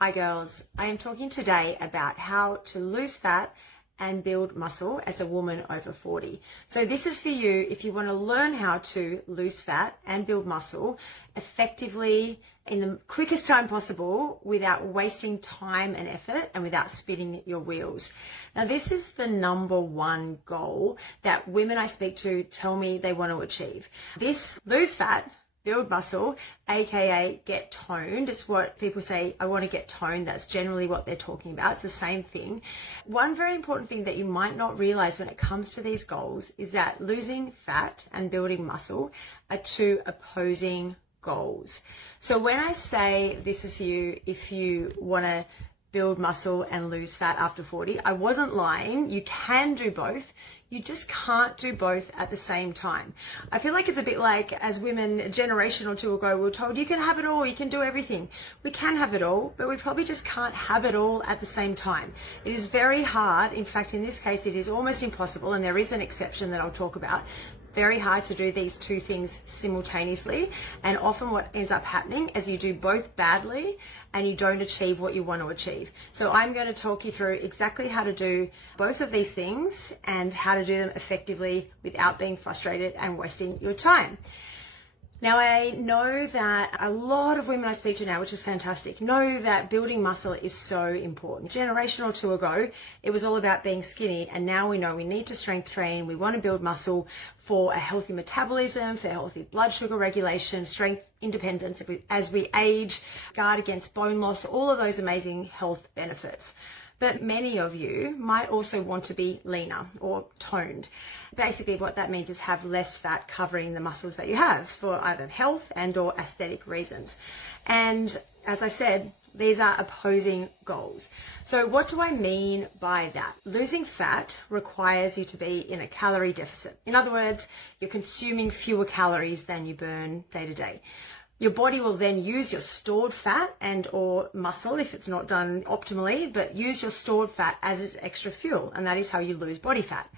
Hi girls, I am talking today about how to lose fat and build muscle as a woman over 40. So this is for you if you want to learn how to lose fat and build muscle effectively in the quickest time possible without wasting time and effort and without spinning your wheels. Now this is the number one goal that women I speak to tell me they want to achieve. This lose fat, build muscle, aka get toned. It's what people say, I want to get toned. That's generally what they're talking about. It's the same thing. One very important thing that you might not realize when it comes to these goals is that losing fat and building muscle are two opposing goals. So when I say this is for you if you want to build muscle and lose fat after 40, I wasn't lying. You can do both. You just can't do both at the same time. I feel like it's a bit like as women a generation or two ago we were told you can have it all, you can do everything. We can have it all, but we probably just can't have it all at the same time. It is very hard. In fact, in this case, it is almost impossible, and there is an exception that I'll talk about. Very hard to do these two things simultaneously, and often what ends up happening is you do both badly and you don't achieve what you want to achieve. So I'm going to talk you through exactly how to do both of these things and how to do them effectively without being frustrated and wasting your time. Now, I know that a lot of women I speak to now, which is fantastic, know that building muscle is so important. A generation or two ago, it was all about being skinny, and now we know we need to strength train. We want to build muscle for a healthy metabolism, for healthy blood sugar regulation, strength independence as we age, guard against bone loss, all of those amazing health benefits. But many of you might also want to be leaner or toned. Basically what that means is have less fat covering the muscles that you have for either health and or aesthetic reasons. And as I said, these are opposing goals. So what do I mean by that? Losing fat requires you to be in a calorie deficit. In other words, you're consuming fewer calories than you burn day to day. Your body will then use your stored fat and or muscle if it's not done optimally, but use your stored fat as its extra fuel, and that is how you lose body fat.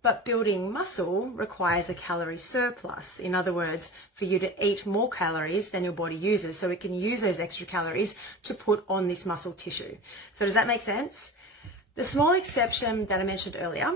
But building muscle requires a calorie surplus. In other words, for you to eat more calories than your body uses, so it can use those extra calories to put on this muscle tissue. So does that make sense? The small exception that I mentioned earlier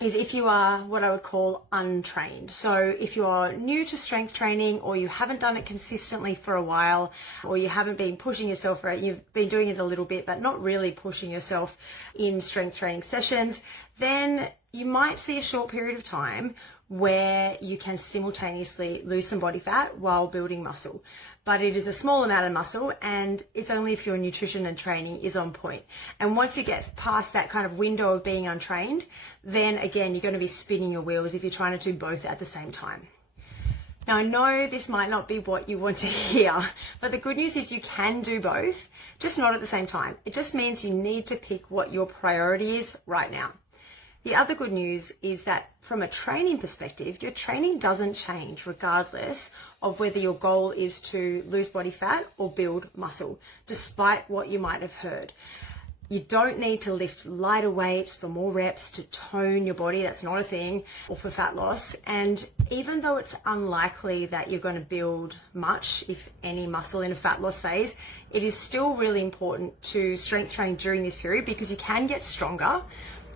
is if you are what I would call untrained. So if you are new to strength training, or you haven't done it consistently for a while, or you haven't been pushing yourself for it, you've been doing it a little bit, but not really pushing yourself in strength training sessions, then you might see a short period of time where you can simultaneously lose some body fat while building muscle. But it is a small amount of muscle, and it's only if your nutrition and training is on point. And once you get past that kind of window of being untrained, then again, you're going to be spinning your wheels if you're trying to do both at the same time. Now, I know this might not be what you want to hear, but the good news is you can do both, just not at the same time. It just means you need to pick what your priority is right now. The other good news is that from a training perspective, your training doesn't change regardless of whether your goal is to lose body fat or build muscle, despite what you might have heard. You don't need to lift lighter weights for more reps to tone your body. That's not a thing, or for fat loss. And even though it's unlikely that you're going to build much, if any, muscle in a fat loss phase, it is still really important to strength train during this period because you can get stronger.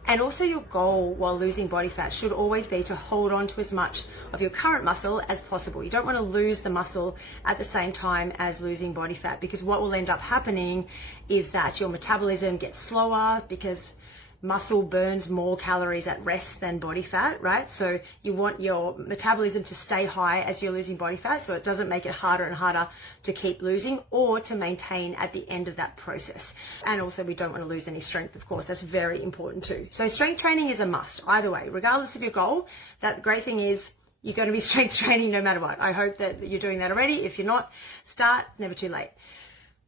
And also your goal while losing body fat should always be to hold on to as much of your current muscle as possible. You don't want to lose the muscle at the same time as losing body fat, because what will end up happening is that your metabolism gets slower because muscle burns more calories at rest than body fat, right? So you want your metabolism to stay high as you're losing body fat, so it doesn't make it harder and harder to keep losing or to maintain at the end of that process. And also we don't want to lose any strength, of course. That's very important too. So strength training is a must either way, regardless of your goal. That great thing is you're going to be strength training no matter what. I hope that you're doing that already. If you're not, start, never too late.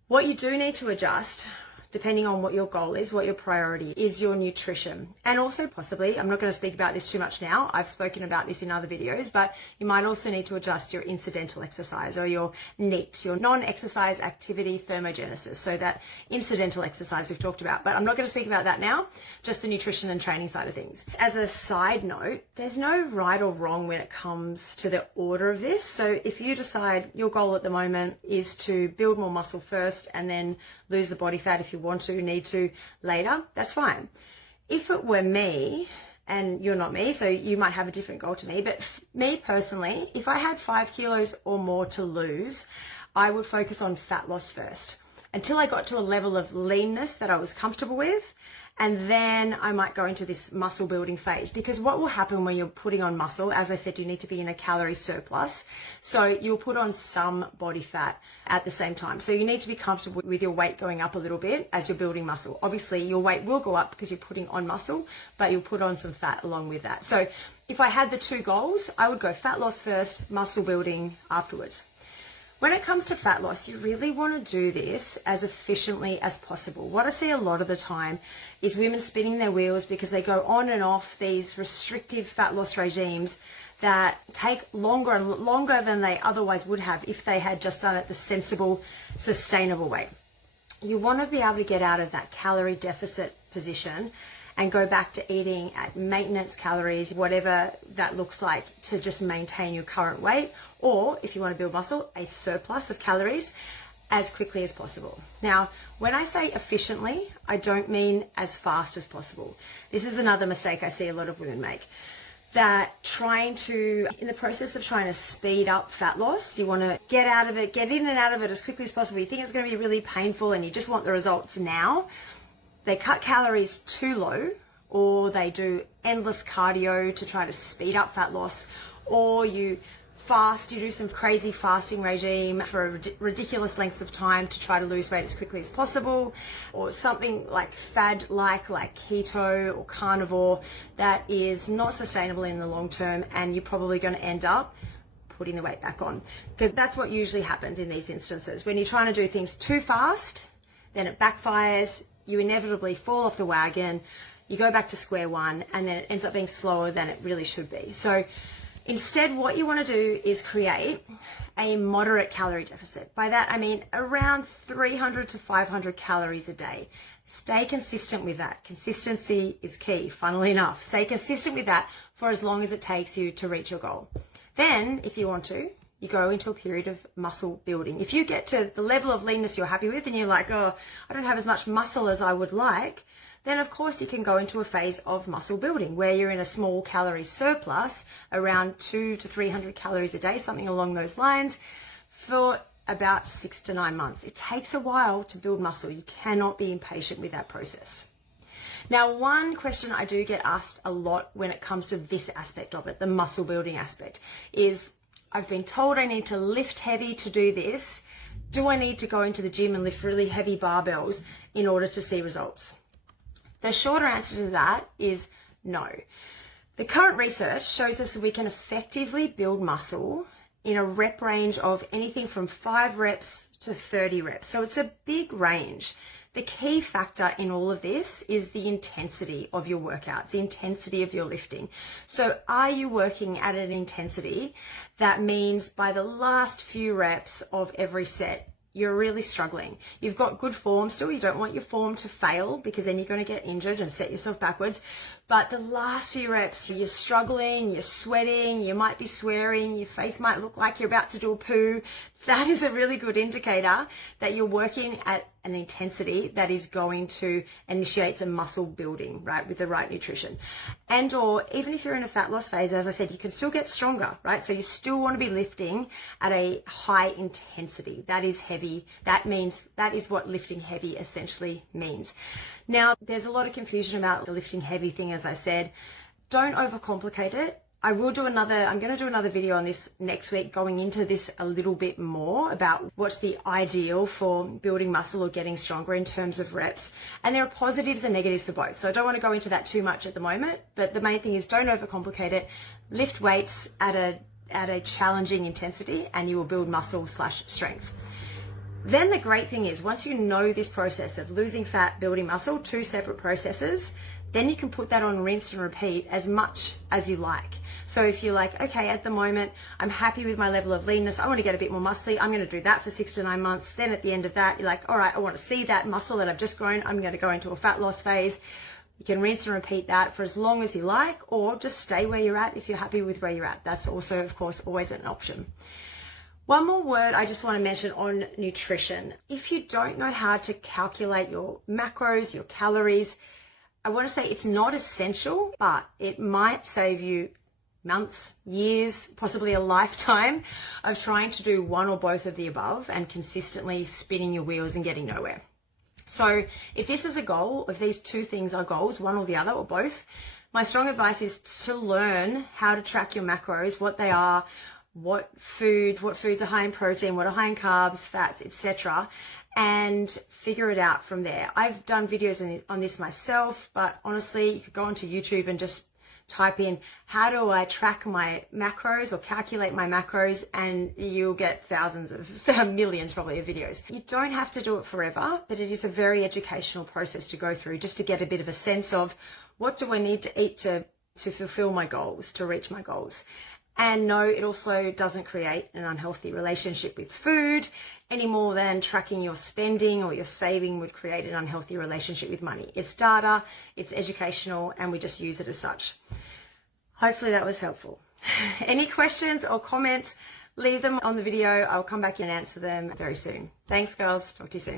What you do need to adjust depending on what your goal is, what your priority is, your nutrition. And also possibly, I'm not going to speak about this too much now, I've spoken about this in other videos, but you might also need to adjust your incidental exercise or your NEAT, your non-exercise activity thermogenesis. So that incidental exercise we've talked about, but I'm not going to speak about that now, just the nutrition and training side of things. As a side note, there's no right or wrong when it comes to the order of this. So if you decide your goal at the moment is to build more muscle first and then lose the body fat if you want to, need to later, that's fine. If it were me, and you're not me, so you might have a different goal to me, but me personally, if I had 5 kilos or more to lose, I would focus on fat loss first until I got to a level of leanness that I was comfortable with. And then I might go into this muscle building phase, because what will happen when you're putting on muscle, as I said, you need to be in a calorie surplus. So you'll put on some body fat at the same time. So you need to be comfortable with your weight going up a little bit as you're building muscle. Obviously your weight will go up because you're putting on muscle, but you'll put on some fat along with that. So if I had the two goals, I would go fat loss first, muscle building afterwards. When it comes to fat loss, you really want to do this as efficiently as possible. What I see a lot of the time is women spinning their wheels because they go on and off these restrictive fat loss regimes that take longer and longer than they otherwise would have if they had just done it the sensible, sustainable way. You want to be able to get out of that calorie deficit position and go back to eating at maintenance calories, whatever that looks like, to just maintain your current weight, or if you want to build muscle, a surplus of calories as quickly as possible. Now, when I say efficiently, I don't mean as fast as possible. This is another mistake I see a lot of women make, that in the process of trying to speed up fat loss, you want to get in and out of it as quickly as possible. You think it's going to be really painful and you just want the results now. They cut calories too low, or they do endless cardio to try to speed up fat loss, or you do some crazy fasting regime for ridiculous lengths of time to try to lose weight as quickly as possible, or something like fad-like keto or carnivore that is not sustainable in the long term, and you're probably going to end up putting the weight back on. Because that's what usually happens in these instances. When you're trying to do things too fast, then it backfires. You inevitably fall off the wagon, you go back to square one, and then it ends up being slower than it really should be. So instead, what you want to do is create a moderate calorie deficit. By that, I mean around 300 to 500 calories a day. Stay consistent with that. Consistency is key, funnily enough. Stay consistent with that for as long as it takes you to reach your goal. Then, if you want to, you go into a period of muscle building. If you get to the level of leanness you're happy with and you're like, oh, I don't have as much muscle as I would like, then of course you can go into a phase of muscle building where you're in a small calorie surplus, around 200 to 300 calories a day, something along those lines, for about 6 to 9 months. It takes a while to build muscle. You cannot be impatient with that process. Now, one question I do get asked a lot when it comes to this aspect of it, the muscle building aspect, is I've been told I need to lift heavy to do this. Do I need to go into the gym and lift really heavy barbells in order to see results? The shorter answer to that is no. The current research shows us that we can effectively build muscle in a rep range of anything from 5 reps to 30 reps. So it's a big range. The key factor in all of this is the intensity of your workouts, the intensity of your lifting. So are you working at an intensity that means by the last few reps of every set, you're really struggling? You've got good form still. You don't want your form to fail because then you're going to get injured and set yourself backwards. But the last few reps, you're struggling, you're sweating, you might be swearing, your face might look like you're about to do a poo. That is a really good indicator that you're working at an intensity that is going to initiate some muscle building, right, with the right nutrition. And or even if you're in a fat loss phase, as I said, you can still get stronger, right? So you still want to be lifting at a high intensity. That is heavy. That is what lifting heavy essentially means. Now, there's a lot of confusion about the lifting heavy thing, as I said. Don't overcomplicate it. I'm going to do another video on this next week, going into this a little bit more about what's the ideal for building muscle or getting stronger in terms of reps. And there are positives and negatives for both. So I don't want to go into that too much at the moment, but the main thing is don't overcomplicate it. Lift weights at a challenging intensity and you will build muscle/strength. Then the great thing is, once you know this process of losing fat, building muscle, 2 separate processes, then you can put that on rinse and repeat as much as you like. So if you're like, okay, at the moment, I'm happy with my level of leanness, I want to get a bit more muscly, I'm going to do that for 6 to 9 months. Then at the end of that, you're like, all right, I want to see that muscle that I've just grown, I'm going to go into a fat loss phase. You can rinse and repeat that for as long as you like, or just stay where you're at if you're happy with where you're at. That's also, of course, always an option. One more word I just want to mention on nutrition. If you don't know how to calculate your macros, your calories, I want to say it's not essential, but it might save you months, years, possibly a lifetime of trying to do one or both of the above and consistently spinning your wheels and getting nowhere. So if this is a goal, if these 2 things are goals, one or the other or both, my strong advice is to learn how to track your macros, what they are, what foods are high in protein, what are high in carbs, fats, etc., and figure it out from there. I've done videos on this myself, but honestly, you could go onto YouTube and just type in, how do I track my macros or calculate my macros, and you'll get thousands of, millions probably of videos. You don't have to do it forever, but it is a very educational process to go through just to get a bit of a sense of what do I need to eat to fulfill my goals, to reach my goals. And no, it also doesn't create an unhealthy relationship with food any more than tracking your spending or your saving would create an unhealthy relationship with money. It's data, it's educational, and we just use it as such. Hopefully that was helpful. Any questions or comments, leave them on the video. I'll come back and answer them very soon. Thanks, girls. Talk to you soon.